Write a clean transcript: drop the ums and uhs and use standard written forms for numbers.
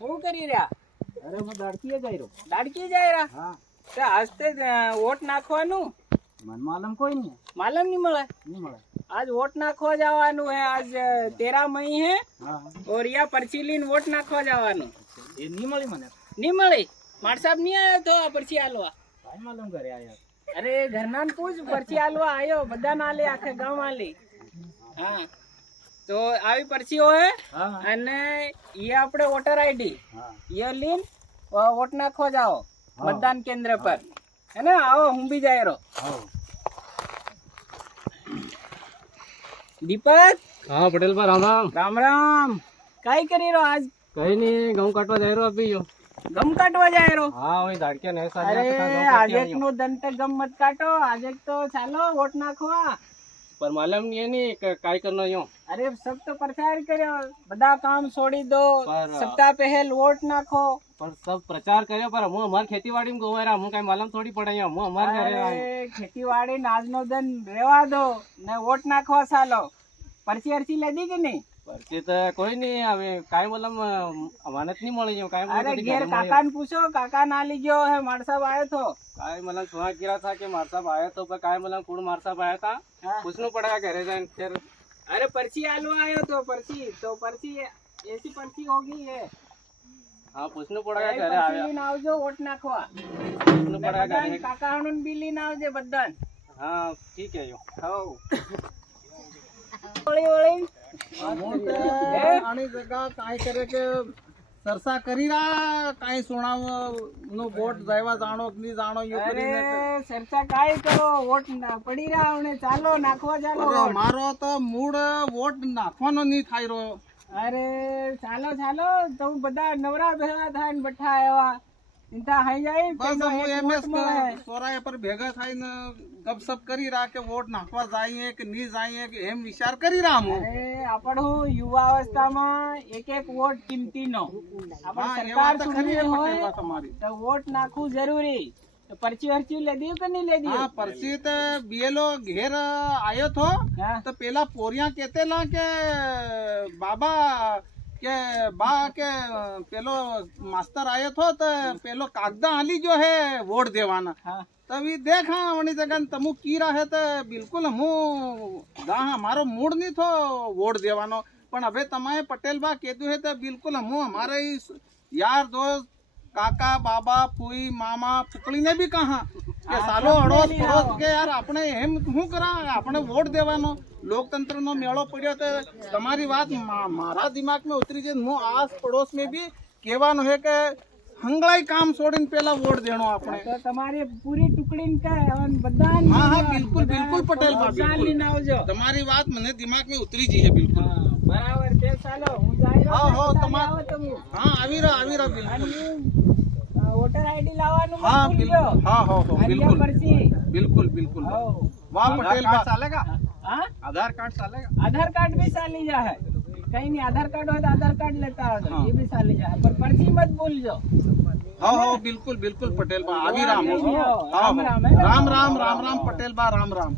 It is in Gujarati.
શું કરી રહ્યા? અરે હું દાડકીએ જઈ રહ્યો. દાડકી જાય રહ્યા? હા, તે હસ્તે વોટ નાખવાનું મન માલમ કોઈ નહીં. માલમ નહીં મળે. નહીં મળે. आज वोट नाखवा जवानु है। आज 13 मई है હા, और या पर्ची लीन वोट नाखवा जवानु એ નહીં મળી મને. नहीं मળી। मार साहब नहीं आयो तो आ पर्ची आलवा। કાંઈ માલમ ઘરે આયા. अरे घरना ने पूछ पर्ची आलवा आयो बदा ना ले आखे गांव वाली। हाँ तो આવી पर्ची होए હા, અને ये આપણે वोटर आईडी હા, ये लीन वोट नाखवा जाओ हाँ। मतदान केंद्र पर है ना। आओ हूँ भी जाए रो। હા. दीपक હા પટેલ પર રામ રામ. राम राम काई करी रो आज? કઈ નહીં, ઘઉં કાટવા જઈ રહ્યો અભી યો. गम काटवा जाए रो? હા, ઓય દાડકીયા ને સાજા अरे તો ઘઉં आज કાટી एक नो दन तक गम मत काटो। आज एक तो चालो वोट नाखवा। પર માલમ નહીં એની કાઈ કરનો યો. अरे सब तो प्रचार करो बड़ा काम छोड़ी दो। पर- सप्ताह पहल वोट नाखो। પર સબ પ્રચાર કર્યો પર હું અમાર ખેતીવાડી માં ગોવારા હું કઈ માલમ થોડી પડે યો. હું અમાર ઘરે આવ્યો. अरे खेती वाड़ी आज नो दिन रेवा दो ने वोट नाखवा सालो। पर्ची अर्ची लदी कि नहीं? પરથી તો કોઈ નહીં આવે. કાઈ મતલબ અમાનત નહીં મળી યો. કાઈ अरे घेर काका ने पूछो काका ना ली गयो है मार साहब आयो तो। કાઈ મતલબ સુहा गिरा था कि मार साहब आया तो पर काई मतलब कौन मार साहब आया था हाँ। पूछना पड़ेगा घरे जाए फिर. अरे पर्ची आलो आयो तो पर्ची ऐसी पर्ची होगी है। हाँ, पूछना पड़ेगा घरे पर्ची आया. लीन आवजो वोट नाखवा। पूछना पड़ेगा बधान घरे. काका हनुन बी लीन आवजे बधान। हाँ ठीक है यो. હઉ ઓળી ઓળી આની જગા કાંઈ કરે કે સરસા કરી રા કાંઈ સુણાવ નો વોટ જાયવા જાણો કે નહીં જાણો યો અરે કરીને સરસા કાઈ કરો વોટ પડી રહ્યા અને ચાલો નાખવા ચાલો અરે વોટ. મારો તો મૂળ વોટ નાખવાનો નહીં થાય રહ્યો. અરે ચાલો ચાલો તો બધા નવરા ભેગા થાય ને બઠા આવ્યા ચિંતા થઈ જાય બસ કોઈનો હું એક એમ વોટ મળે. સોરાય પર ભેગા થઈને ગપસપ કરી રા કે વોટ નાખવા જઈએ કે નહીં જઈએ કે એમ વિચાર કરી રા હું. અરે આપણું યુવા અવસ્થામાં એક એક વોટ કિંમતીનો આપણે હા, એ સરકાર વાત તો ખરી ચૂંટણી છે પટેલ હોય વાત તમારી. તો વોટ નાખવું જરૂરી. તો પરચી વરચી લેદી કે નહીં લેદી? હા, પરસી તો બેલો ઘેર આયો થો હા તો પેલા પોરિયા કેતેલા કે બાબા કે બા કે પેલો માસ્ટર आयो थो तो पेलो कागदा हाली जो है वोट देवाना હા तभी देखा वनी जगह तमु कीरा है तो बिल्कुल हूँ हमारो मूड नहीं थो वोट देवानो पण अबे तमाए पटेल बा केदू है तो बिल्कुल हूँ हमारे इस यार दोस्त काका बाबा फूई मामा फुकड़ी ने भी कहा કે સાલો અડોસ પડોસ કે યાર આપણે એમ શું કરા આપણે વોટ દેવાનો લોકતંત્રનો મેળો પડ્યો તો તમારી વાત મારા દિમાગમાં ઉતરી છે. હું આસ પડોશ में भी કહેવાનું છે કે હંગળાઈ કામ છોડીને પેલા વોટ દેણો આપણે. તો તમારી પૂરી ટુકડીને કહે હવે બધા હા હા બિલકુલ બિલકુલ પટેલ બા બિલકુલ લઈને આવજો. તમારી વાત મને દિમાગમાં ઉતરી ગઈ છે બિલકુલ. હા, બરાબર તે ચાલો હું જાય હા, હા, આવો તમાર- તમે હા આવી રહ્યો બિલકુલ. વોટર આઈડી લાવવાનું મત હા ભૂલજો. બિલકુલ હા હો હો અને બિલકુલ પરચી બિલકુલ બિલकुल હઉ. વાહ પટેલ બા. चालेगा हाँ आधार कार्ड चालेगा. आधार कार्ड भी साली जा है कहीं नहीं। आधार कार्ड हो तो आधार कार्ड लेता हो तो हाँ। ये भी साली जा है पर पर्ची मत भूलजो। हाँ हाँ बिल्कुल बिल्कुल पटेल बा આવી રામ. રામ હા રામ, રામ રામ રામ રામ પટેલ બા રામ રામ.